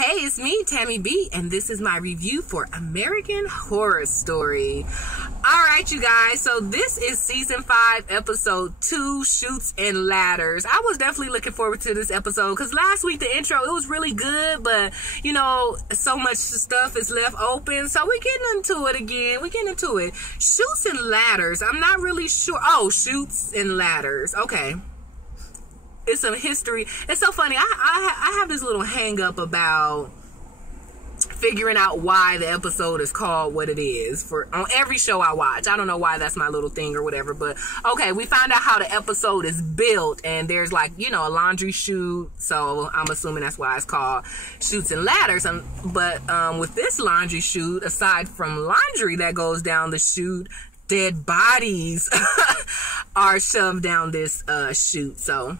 Hey, it's me, Tammy B, and this is my review for American Horror Story. Alright, you guys, so this is Season 5, Episode 2, Chutes and Ladders. I was definitely looking forward to this episode, because last week, the intro, it was really good, but, you know, so much stuff is left open, so we're getting into it again. We're getting into it. Chutes and Ladders, I'm not really sure. Oh, Chutes and Ladders, okay. It's some history. It's so funny. I have this little hang up about figuring out why the episode is called what it is on every show I watch. I don't know why that's my little thing or whatever, but okay, we found out how the episode is built, and there's like, you know, a laundry chute, so I'm assuming that's why it's called Chutes and Ladders. But with this laundry chute, aside from laundry that goes down the chute, dead bodies are shoved down this chute. So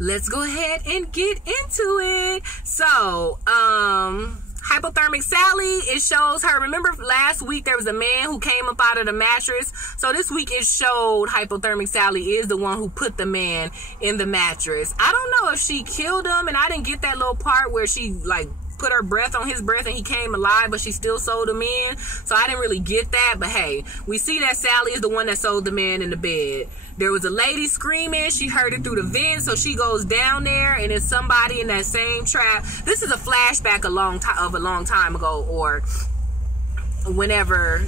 let's go ahead and get into it. So, hypothermic Sally, it shows her. Remember last week there was a man who came up out of the mattress? So this week it showed hypothermic Sally is the one who put the man in the mattress. I don't know if she killed him, and I didn't get that little part where she like put her breath on his breath and he came alive, but she still sold him in. So I didn't really get that, but hey, we see that Sally is the one that sold the man in the bed. There was a lady screaming. She heard it through the vent, so she goes down there, and it's somebody in that same trap. This is a flashback of a long time ago, or whenever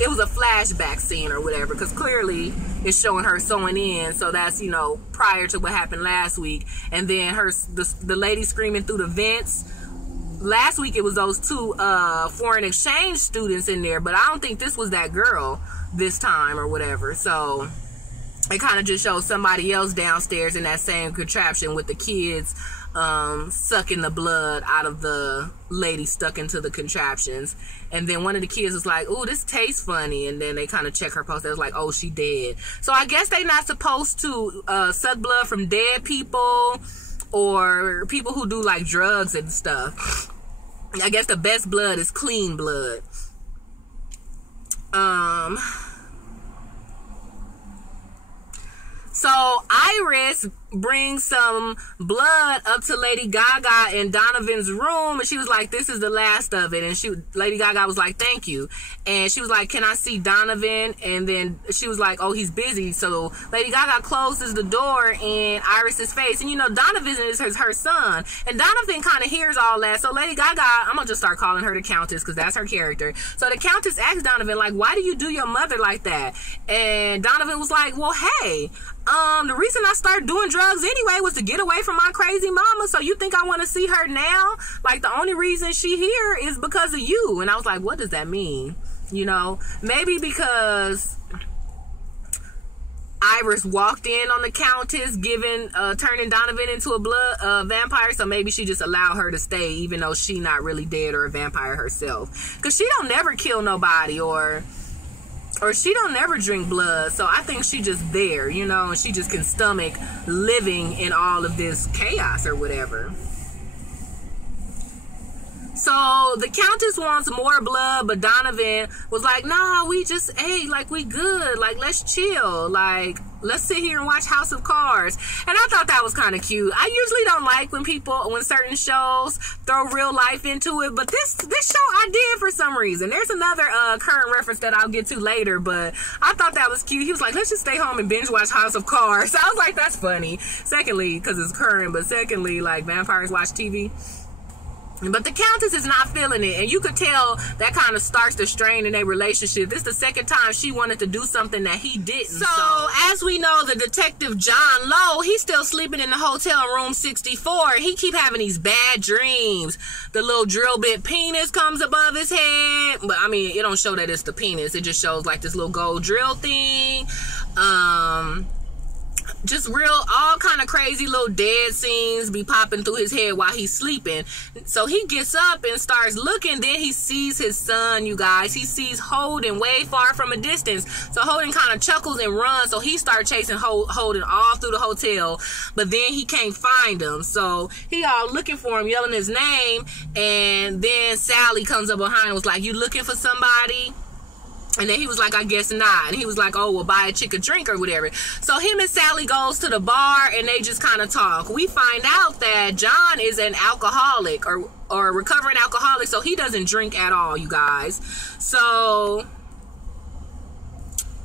it was a flashback scene or whatever, because clearly it's showing her sewing in, so that's, you know, prior to what happened last week. And then the lady screaming through the vents. Last week it was those two foreign exchange students in there, but I don't think this was that girl this time or whatever. So it kind of just shows somebody else downstairs in that same contraption with the kids sucking the blood out of the lady stuck into the contraptions. And then one of the kids was like, "Ooh, this tastes funny." And then they kind of check her pulse. They was like, "Oh, she dead." So I guess they not supposed to suck blood from dead people or people who do like drugs and stuff. I guess the best blood is clean blood. So Iris brings some blood up to Lady Gaga in Donovan's room, and she was like, "This is the last of it." And Lady Gaga was like, "Thank you." And she was like, "Can I see Donovan?" And then she was like, "Oh, he's busy." So Lady Gaga closes the door in Iris's face, and you know Donovan is her son, and Donovan kind of hears all that. So Lady Gaga, I'm gonna just start calling her the Countess because that's her character. So the Countess asks Donovan, like, "Why do you do your mother like that?" And Donovan was like, "Well, hey, the reason I started doing drugs anyway was to get away from my crazy mama. So you think I want to see her now? Like, the only reason she here is because of you." And I was like, what does that mean? You know, maybe because Iris walked in on the Countess turning Donovan into a vampire, so maybe she just allowed her to stay even though she not really dead or a vampire herself, because she don't never kill nobody or she don't never drink blood. So I think she just there, you know, and she just can stomach living in all of this chaos or whatever. So the Countess wants more blood, but Donovan was like, "Nah, we just ate, like, we good, like, let's chill, like, let's sit here and watch House of Cards." And I thought that was kind of cute. I usually don't like when certain shows throw real life into it, but this show I did for some reason. There's another current reference that I'll get to later, but I thought that was cute. He was like, "Let's just stay home and binge watch House of Cards." So I was like, that's funny. Secondly, because it's current, but secondly, like, vampires watch TV. But the Countess is not feeling it, and you could tell that kind of starts the strain in their relationship. This is the second time she wanted to do something that he didn't. So as we know, the detective John Lowe, he's still sleeping in the hotel room 64. He keep having these bad dreams. The little drill bit penis comes above his head, but I mean, it don't show that it's the penis. It just shows like this little gold drill thing. Just all kind of crazy little dead scenes be popping through his head while he's sleeping. So he gets up and starts looking. Then he sees his son, you guys. He sees Holden way far from a distance. So Holden kind of chuckles and runs. So he starts chasing Holden all through the hotel. But then he can't find him. So he all looking for him, yelling his name. And then Sally comes up behind and was like, "You looking for somebody?" And then he was like, I guess not. And he was like, oh, well, buy a chick a drink or whatever. So him and Sally goes to the bar and they just kind of talk. We find out that John is an alcoholic or recovering alcoholic, so he doesn't drink at all, you guys. So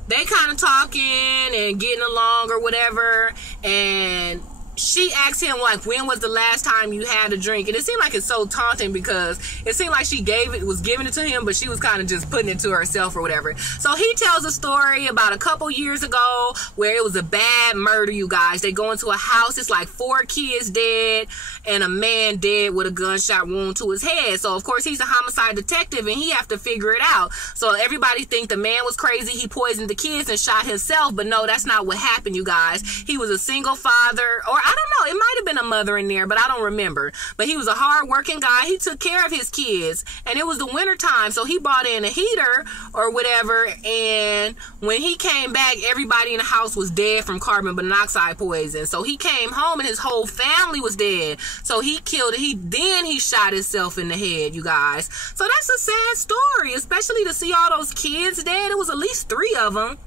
they kind of talking and getting along or whatever, and she asked him, like, when was the last time you had a drink? And it seemed like it's so taunting because it seemed like she was giving it to him, but she was kind of just putting it to herself or whatever. So he tells a story about a couple years ago where it was a bad murder, you guys. They go into a house, it's like 4 kids dead and a man dead with a gunshot wound to his head. So of course he's a homicide detective and he have to figure it out. So everybody think the man was crazy, he poisoned the kids and shot himself, but no, that's not what happened, you guys. He was a single father, or I don't know, it might have been a mother in there, but I don't remember. But he was a hard-working guy. He took care of his kids, and it was the winter time, so he brought in a heater or whatever, and when he came back, everybody in the house was dead from carbon monoxide poison. So he came home, and his whole family was dead. So he killed it. Then he shot himself in the head, you guys. So that's a sad story, especially to see all those kids dead. It was at least 3 of them.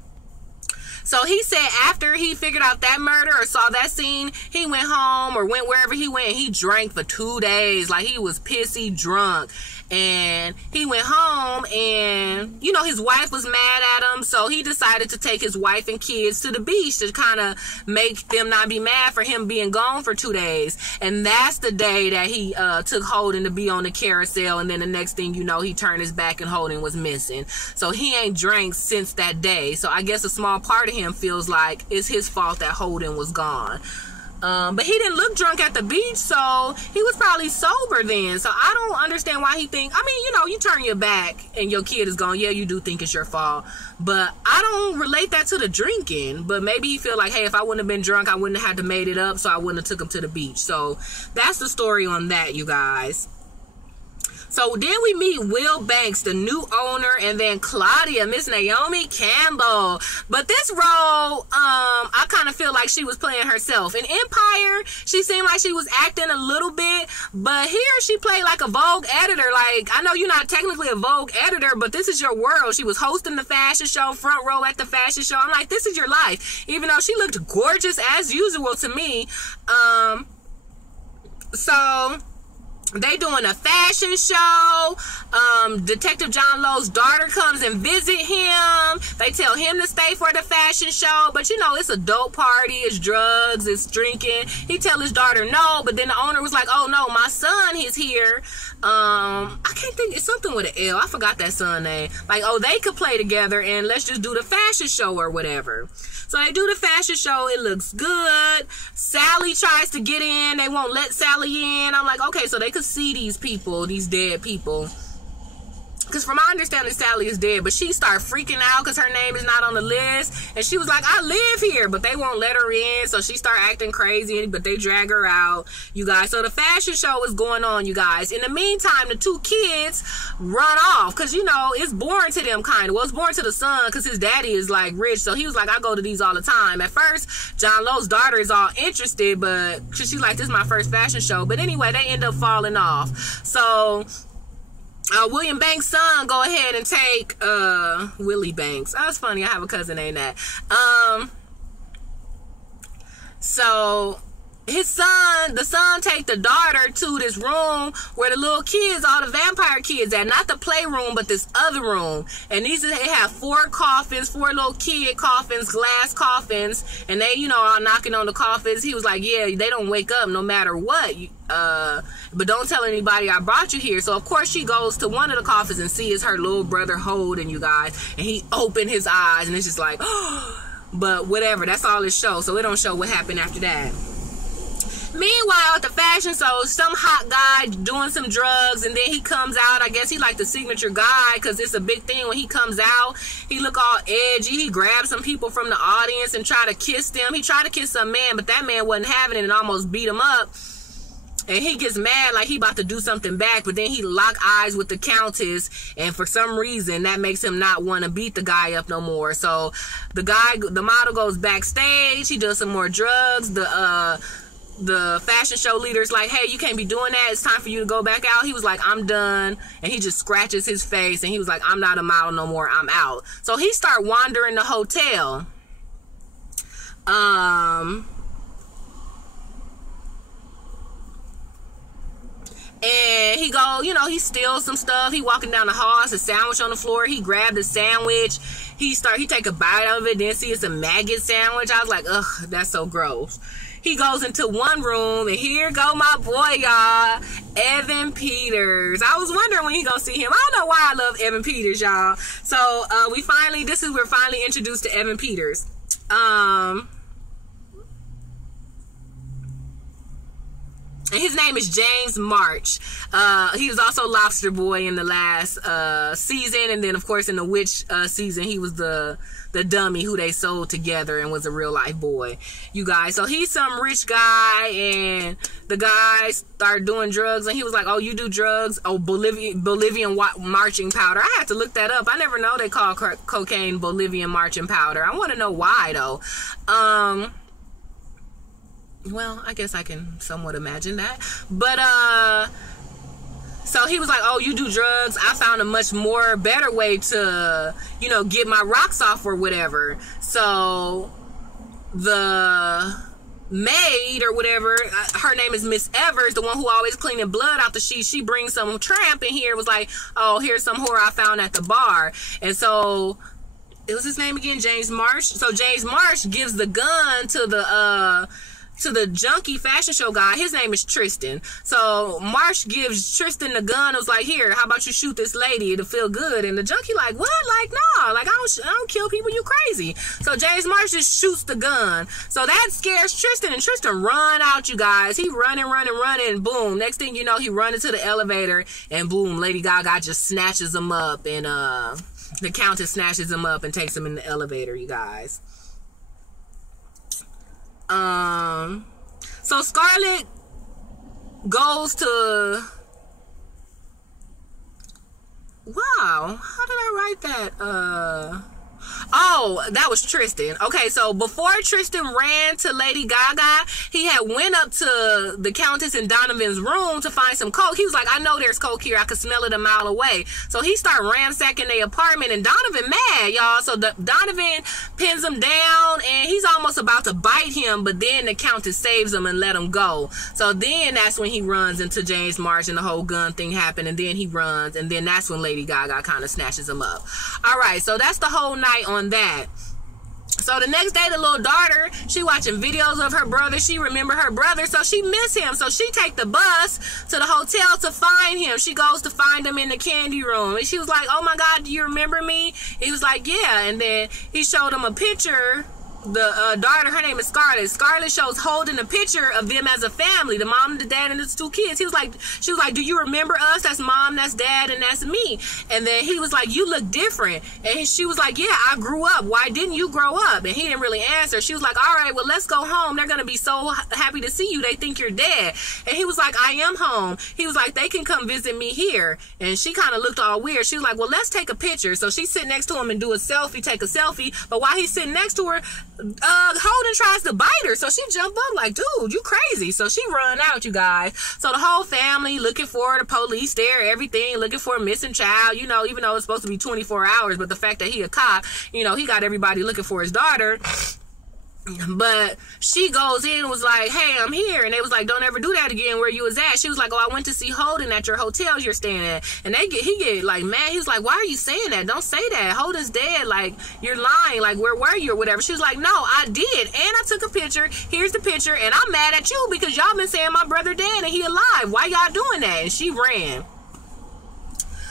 So he said after he figured out that murder or saw that scene, he went home or went wherever he went. He drank for 2 days. Like, he was pissy drunk. And he went home and, you know, his wife was mad at him. So he decided to take his wife and kids to the beach to kind of make them not be mad for him being gone for 2 days. And that's the day that he took Holden to be on the carousel. And then the next thing you know, he turned his back and Holden was missing. So he ain't drank since that day. So I guess a small part of him feels like it's his fault that Holden was gone. But he didn't look drunk at the beach, so he was probably sober then. So I don't understand why he think, I mean, you know, you turn your back and your kid is gone. Yeah, you do think it's your fault. But I don't relate that to the drinking. But maybe he feel like, hey, if I wouldn't have been drunk, I wouldn't have had to made it up, so I wouldn't have took him to the beach. So that's the story on that, you guys. So then we meet Will Banks, the new owner, and then Claudia, Miss Naomi Campbell. But this role, I kind of feel like she was playing herself. In Empire, she seemed like she was acting a little bit, but here she played like a Vogue editor. Like, I know you're not technically a Vogue editor, but this is your world. She was hosting the fashion show, front row at the fashion show. I'm like, this is your life. Even though she looked gorgeous as usual to me. So they doing a fashion show. Detective John Lowe's daughter comes and visit him. They tell him to stay for the fashion show, but you know, it's a dope party, it's drugs, it's drinking. He tell his daughter no, but then the owner was like, oh no, my son is here. I can't think, it's something with an L. I forgot that son name. Like, oh, they could play together and let's just do the fashion show or whatever. So they do the fashion show. It looks good. Sally tries to get in. They won't let Sally in. I'm like, okay, so they could see these people, these dead people. Because from my understanding, Sally is dead. But she started freaking out because her name is not on the list. And she was like, I live here. But they won't let her in. So she started acting crazy. But they drag her out, you guys. So the fashion show is going on, you guys. In the meantime, the 2 kids run off. Because, you know, it's boring to them kind of. Well, it's boring to the son because his daddy is, like, rich. So he was like, I go to these all the time. At first, John Lowe's daughter is all interested. But she's like, this is my first fashion show. But anyway, they end up falling off. So William Banks' son go ahead and take Willie Banks. That's funny. I have a cousin named that. So his son, the son take the daughter to this room where the little kids, all the vampire kids at, not the playroom, but this other room. And they have 4 coffins, 4 little kid coffins, glass coffins, and they, you know, are knocking on the coffins. He was like, yeah, they don't wake up no matter what. But don't tell anybody I brought you here. So of course she goes to one of the coffins and sees her little brother Holden, you guys, and he opened his eyes and it's just like, oh. But whatever, that's all it shows. So it don't show what happened after that. Meanwhile, at the fashion show, some hot guy doing some drugs, and then he comes out. I guess he like the signature guy because it's a big thing when he comes out. He look all edgy. He grabs some people from the audience and try to kiss them. He tried to kiss some man, but that man wasn't having it and almost beat him up. And he gets mad like he about to do something back, but then he lock eyes with the Countess, and for some reason that makes him not want to beat the guy up no more. So the model goes backstage. He does some more drugs. the fashion show leader's like, hey, you can't be doing that. It's time for you to go back out. He was like, I'm done. And he just scratches his face and he was like, I'm not a model no more. I'm out. So he started wandering the hotel. And he go, you know, he steals some stuff. He walking down the hall, it's a sandwich on the floor. He grabbed the sandwich. He take a bite of it, then see it's a maggot sandwich. I was like, ugh, that's so gross. He goes into one room, and here go my boy, y'all, Evan Peters. I was wondering when he gonna see him. I don't know why I love Evan Peters, y'all. So we're finally introduced to Evan Peters. And his name is James March. He was also Lobster Boy in the last season. And then, of course, in the Witch season, he was the dummy who they sold together and was a real life boy. You guys. So he's some rich guy. And the guy started doing drugs. And he was like, oh, you do drugs? Oh, Bolivian marching powder. I had to look that up. I never know they call cocaine Bolivian marching powder. I want to know why, though. Well, I guess I can somewhat imagine that. But, so he was like, oh, you do drugs? I found a much more better way to, you know, get my rocks off or whatever. So the maid or whatever, her name is Miss Evers, the one who always cleaning blood out the sheet. She brings some tramp in here. It was like, oh, here's some whore I found at the bar. And so, it was his name again, James Marsh. So James Marsh gives the gun to the junkie fashion show guy. His name is Tristan. So Marsh gives Tristan the gun. It was like, here, how about you shoot this lady? It'll feel good. And the junkie like, what? Like, no, like I don't kill people. You crazy. So James Marsh just shoots the gun. So that scares Tristan, and Tristan run out, you guys. He running. Boom. Next thing you know, he run into the elevator, and boom, Lady Gaga just snatches him up, and the Countess snatches him up and takes him in the elevator, you guys. So Scarlett goes to, wow, how did I write that? Oh, that was Tristan. Okay, so before Tristan ran to Lady Gaga, he had went up to the Countess and Donovan's room to find some coke. He was like, I know there's coke here. I could smell it a mile away. So he started ransacking their apartment, and Donovan mad, y'all. So Donovan pins him down, and he's almost about to bite him, but then the Countess saves him and let him go. So then that's when he runs into James Marsh, and the whole gun thing happened, and then he runs, and then that's when Lady Gaga kind of snatches him up. All right, so that's the whole night on that. So the next day, the little daughter, she watching videos of her brother. She remember her brother, so she miss him. So she take the bus to the hotel to find him. She goes to find him in the candy room, and she was like, oh my God, do you remember me? He was like, yeah. And then he showed him a picture. The daughter, her name is Scarlett. Scarlett shows holding a picture of them as a family, the mom, the dad, and the two kids. She was like, do you remember us? That's mom, that's dad, and that's me. And then he was like, you look different. And she was like, yeah, I grew up. Why didn't you grow up? And he didn't really answer. She was like, all right, well, let's go home. They're going to be so happy to see you. They think you're dead. And he was like, I am home. He was like, they can come visit me here. And she kind of looked all weird. She was like, well, let's take a picture. So she sit next to him and do a selfie, take a selfie. But while he's sitting next to her, Holden tries to bite her, so she jump up like, dude, you crazy. So she run out, you guys. So the whole family looking for the police there, everything, looking for a missing child, you know, even though it's supposed to be 24 hours, but the fact that he a cop, you know, he got everybody looking for his daughter. But she goes in and was like, hey, I'm here. And they was like, don't ever do that again. Where you was at? She was like, oh, I went to see Holden at your hotel you're staying at. And he get like mad. He was like, why are you saying that? Don't say that. Holden's dead. Like, you're lying. Like, where were you or whatever? She was like, no, I did. And I took a picture. Here's the picture. And I'm mad at you because y'all been saying my brother dead and he alive. Why y'all doing that? And she ran.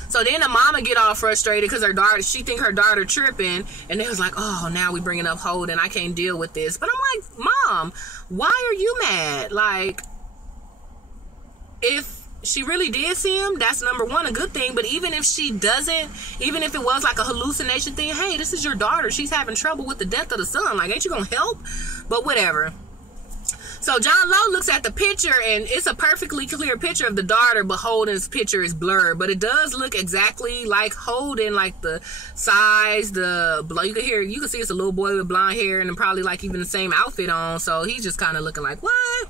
So then the mama get all frustrated because her daughter, she think her daughter tripping, and they was like, oh, now we bringing up Holden. I can't deal with this. But I'm like, Mom, why are you mad? Like, if she really did see him, that's number one, a good thing. But even if she doesn't, even if it was like a hallucination thing, hey, this is your daughter. She's having trouble with the death of the son. Like, ain't you gonna help? But whatever. So John Lowe looks at the picture, and it's a perfectly clear picture of the daughter, but Holden's picture is blurred. But it does look exactly like Holden, like the size, you can see it's a little boy with blonde hair and probably like even the same outfit on. So he's just kind of looking like, what?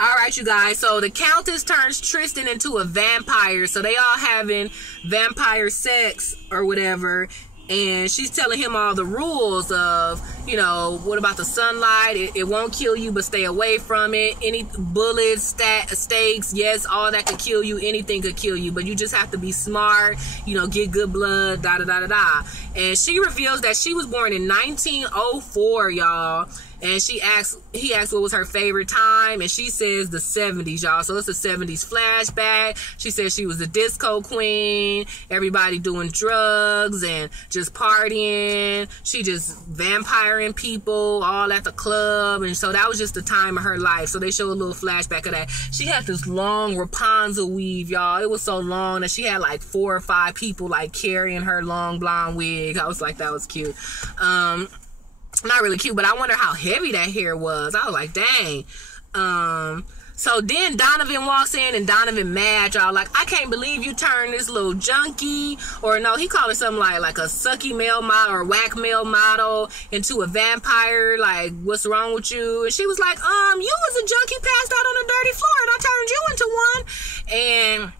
All right, you guys. So the Countess turns Tristan into a vampire. So they all having vampire sex or whatever. And she's telling him all the rules of, you know, what about the sunlight? It won't kill you, but stay away from it. Any bullets, stakes, yes, all that could kill you. Anything could kill you, but you just have to be smart, you know, get good blood, da-da-da-da-da. And she reveals that she was born in 1904, y'all. And he asked what was her favorite time, and she says the 70s, y'all. So it's a 70s flashback. She says she was a disco queen, everybody doing drugs and just partying. She just vampiring people all at the club, and so that was just the time of her life. So they show a little flashback of that. She had this long Rapunzel weave, y'all. It was so long that she had like 4 or 5 people like carrying her long blonde wig. I was like, that was cute. Not really cute, but I wonder how heavy that hair was. I was like, dang. So then Donovan walks in, and Donovan mad, y'all. Like, I can't believe you turned this little junkie, or no, he called it something like a sucky male model or whack male model into a vampire. Like, what's wrong with you? And she was like, you was a junkie passed out on a dirty floor, and I turned you into one. And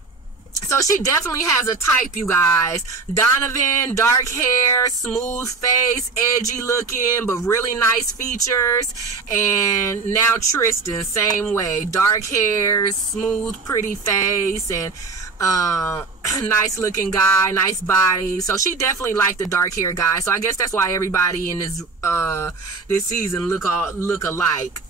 so she definitely has a type, you guys. Donovan, dark hair, smooth face, edgy looking, but really nice features. And now Tristan, same way. Dark hair, smooth, pretty face, and nice looking guy, nice body. So she definitely liked the dark hair guy. So I guess that's why everybody in this season look alike.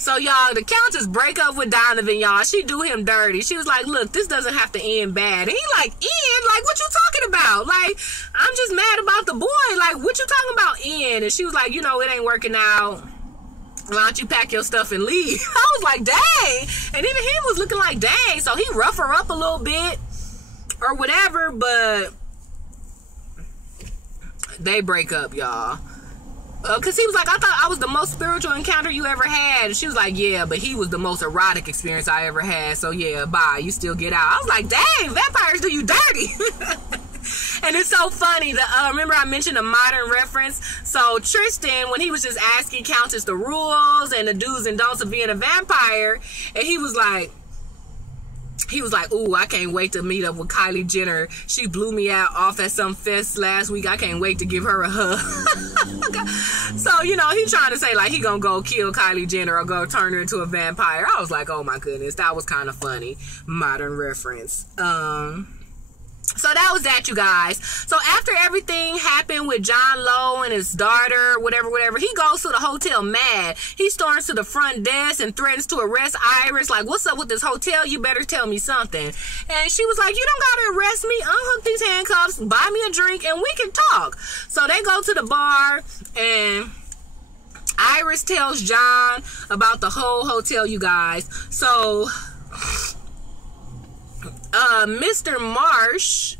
So, y'all, the Countess break up with Donovan, y'all. She do him dirty. She was like, look, this doesn't have to end bad. And he like, end? Like, what you talking about? Like, I'm just mad about the boy. Like, what you talking about, end? And she was like, you know, it ain't working out. Why don't you pack your stuff and leave? I was like, dang. And even him was looking like, dang. So he rough her up a little bit or whatever, but they break up, y'all. Because he was like, I thought I was the most spiritual encounter you ever had. And she was like, yeah, but he was the most erotic experience I ever had. So, yeah, bye. You still get out. I was like, dang, vampires do you dirty. And it's so funny. Remember I mentioned a modern reference? So, Tristan, when he was just asking Countess the rules and the do's and don'ts of being a vampire, and he was like, ooh, I can't wait to meet up with Kylie Jenner. She blew me off at some fest last week. I can't wait to give her a hug. So, you know, he trying to say, like, he gonna go kill Kylie Jenner or go turn her into a vampire. I was like, oh my goodness, that was kind of funny. Modern reference. So that was that, you guys. So after everything happened with John Lowe and his daughter, whatever, he goes to the hotel mad. He storms to the front desk and threatens to arrest Iris. Like, what's up with this hotel? You better tell me something. And she was like, you don't gotta arrest me. Unhook these handcuffs, buy me a drink, and we can talk. So they go to the bar, and Iris tells John about the whole hotel, you guys. So Mr. Marsh,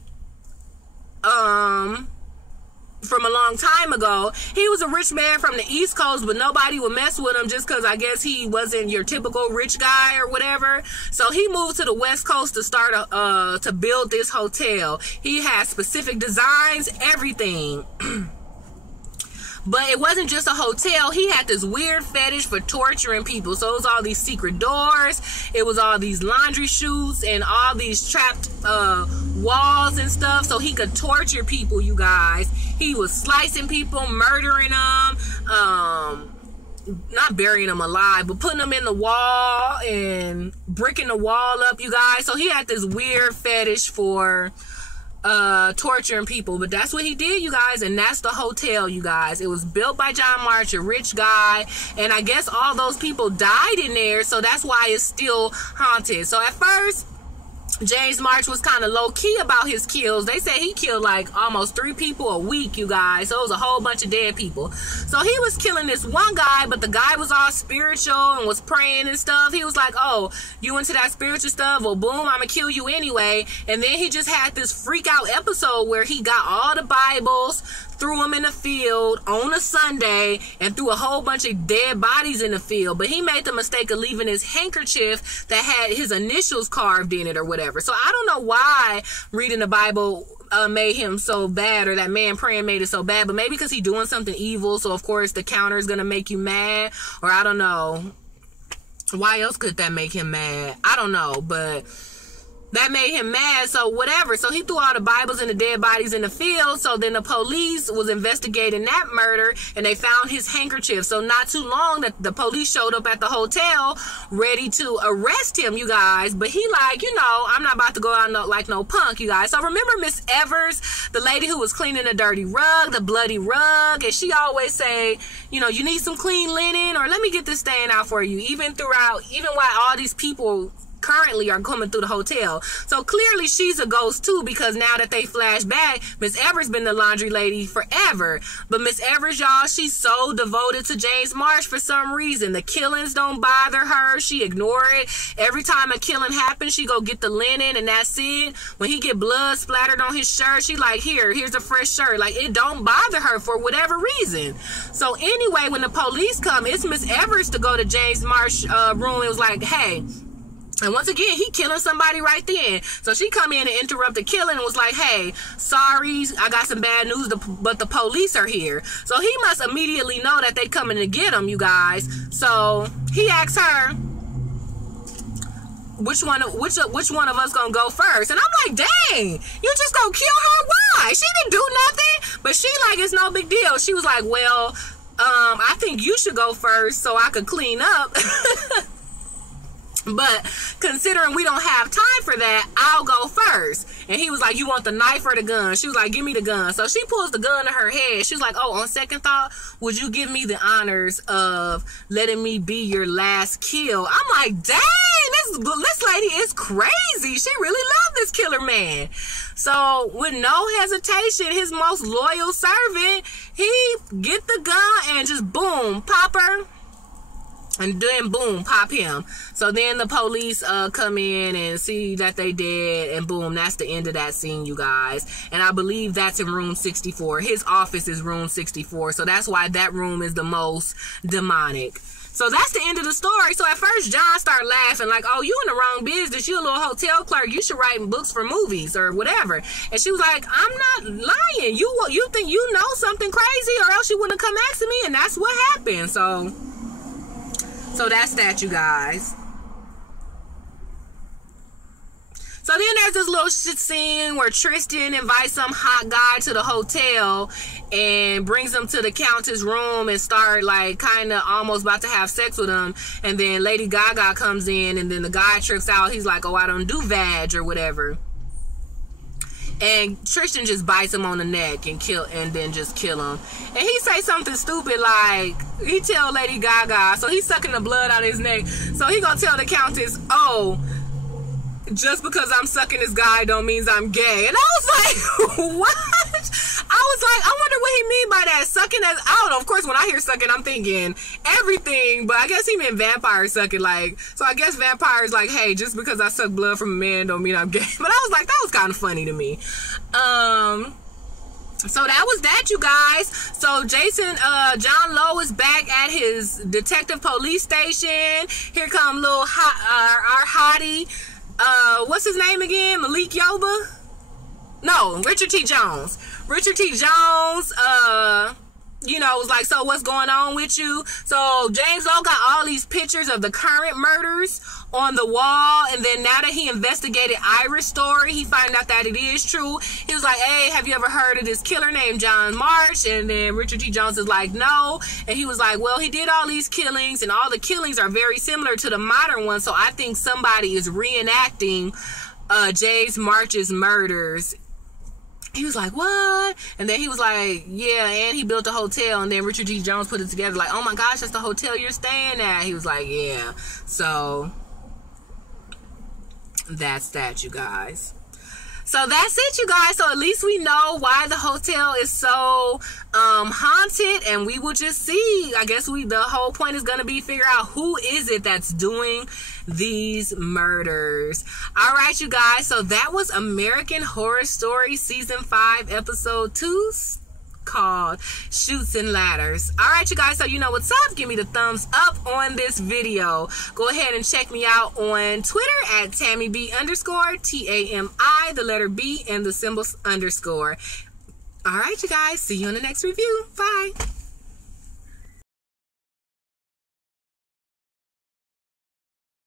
from a long time ago, he was a rich man from the East Coast, but nobody would mess with him just because I guess he wasn't your typical rich guy or whatever. So he moved to the West Coast to start to build this hotel. He had specific designs, everything. But it wasn't just a hotel. He had this weird fetish for torturing people. So it was all these secret doors. It was all these laundry chutes and all these trapped walls and stuff. So he could torture people, you guys. He was slicing people, murdering them, not burying them alive, but putting them in the wall and bricking the wall up, you guys. So he had this weird fetish for torturing people, but that's what he did, you guys. And that's the hotel, you guys. It was built by John March, a rich guy, and I guess all those people died in there, so that's why it's still haunted. So at first James March was kind of low-key about his kills. They said he killed like almost 3 people a week, you guys. So it was a whole bunch of dead people. So he was killing this one guy, but the guy was all spiritual and was praying and stuff. He was like, oh, you into that spiritual stuff? Well, boom, I'm gonna kill you anyway. And then he just had this freak out episode where he got all the Bibles, threw them in the field on a Sunday, and threw a whole bunch of dead bodies in the field. But he made the mistake of leaving his handkerchief that had his initials carved in it or whatever. So I don't know why reading the Bible made him so bad, or that man praying made it so bad, but maybe because he's doing something evil, so of course the counter is going to make you mad, or I don't know. Why else could that make him mad? I don't know, but that made him mad, so whatever. So he threw all the Bibles and the dead bodies in the field. So then the police was investigating that murder, and they found his handkerchief. So not too long that the police showed up at the hotel ready to arrest him, you guys. But he like, you know, I'm not about to go out like no punk, you guys. So remember Miss Evers, the lady who was cleaning the dirty rug, the bloody rug, and she always say, you know, you need some clean linen, or let me get this stain out for you. Even while all these people currently are coming through the hotel. So clearly she's a ghost too, because now that they flash back, Miss Evers been the laundry lady forever. But Miss Evers, y'all, she's so devoted to James Marsh for some reason. The killings don't bother her. She ignore it. Every time a killing happens, she go get the linen and that's it. When he get blood splattered on his shirt, she like, here's a fresh shirt. Like, it don't bother her for whatever reason. So anyway, when the police come, it's Miss Evers to go to James Marsh room. It was like, hey. And once again, he killing somebody right then. So she come in and interrupt the killing and was like, hey, sorry, I got some bad news, but the police are here. So he must immediately know that they coming to get him, you guys. So he asks her, which one of us gonna go first? And I'm like, dang, you just gonna kill her? Why? She didn't do nothing. But she like, it's no big deal. She was like, well, I think you should go first so I could clean up. But considering we don't have time for that, I'll go first. And he was like, you want the knife or the gun? She was like, give me the gun. So she pulls the gun to her head. She was like, oh, on second thought, would you give me the honors of letting me be your last kill? I'm like, dang, this lady is crazy. She really loved this killer man. So with no hesitation, his most loyal servant, he get the gun and just boom, pop her. And then boom, pop him. So then the police come in and see that they dead, and boom, that's the end of that scene, you guys. And I believe that's in room 64. His office is room 64, so that's why that room is the most demonic. So that's the end of the story. So at first, John started laughing like, oh, you in the wrong business. You a little hotel clerk. You should write books for movies or whatever. And she was like, I'm not lying. You think you know something crazy, or else you wouldn't have come asking me. And that's what happened. So that's that, you guys. So then there's this little shit scene where Tristan invites some hot guy to the hotel and brings him to the Countess' room and start like kind of almost about to have sex with him. And then Lady Gaga comes in, and then the guy trips out. He's like, oh, I don't do vag or whatever. And Tristan just bites him on the neck and then just kill him. And he say something stupid like, he tell Lady Gaga, so he's sucking the blood out of his neck. So he gonna tell the Countess, oh, just because I'm sucking this guy don't mean I'm gay. And I was like, what? I was like, I wonder what he mean by that. Sucking as, I don't know, of course when I hear sucking, I'm thinking everything, but I guess he meant vampire sucking, like, so I guess vampires like, hey, just because I suck blood from a man don't mean I'm gay. But I was like, that was kind of funny to me. So that was that, you guys. So John Lowe is back at his detective police station. Here come little our hottie. What's his name again? Malik Yoba? No, Richard T. Jones. Richard T. Jones, you know, was like, so what's going on with you? So James Lowe got all these pictures of the current murders on the wall, and then now that he investigated Ira's story, he found out that it is true. He was like, hey, have you ever heard of this killer named John Marsh? And then Richard T. Jones is like, no. And he was like, well, he did all these killings, and all the killings are very similar to the modern ones, so I think somebody is reenacting James Marsh's murders. He was like, what? And then he was like, yeah, and he built a hotel. And then Richard T. Jones put it together like, oh my gosh, that's the hotel you're staying at. He was like, yeah. So that's that, you guys. So that's it, you guys. So at least we know why the hotel is so haunted, and we will just see. I guess the whole point is going to be figure out who is it that's doing these murders. All right, you guys. So that was American Horror Story Season 5, Episode 2, called Chutes and Ladders. All right, you guys, so you know what's up. Give me the thumbs up on this video. Go ahead and check me out on Twitter at TammyB_, TAMI, the letter B, and the symbols _. All right, you guys, see you in the next review. Bye.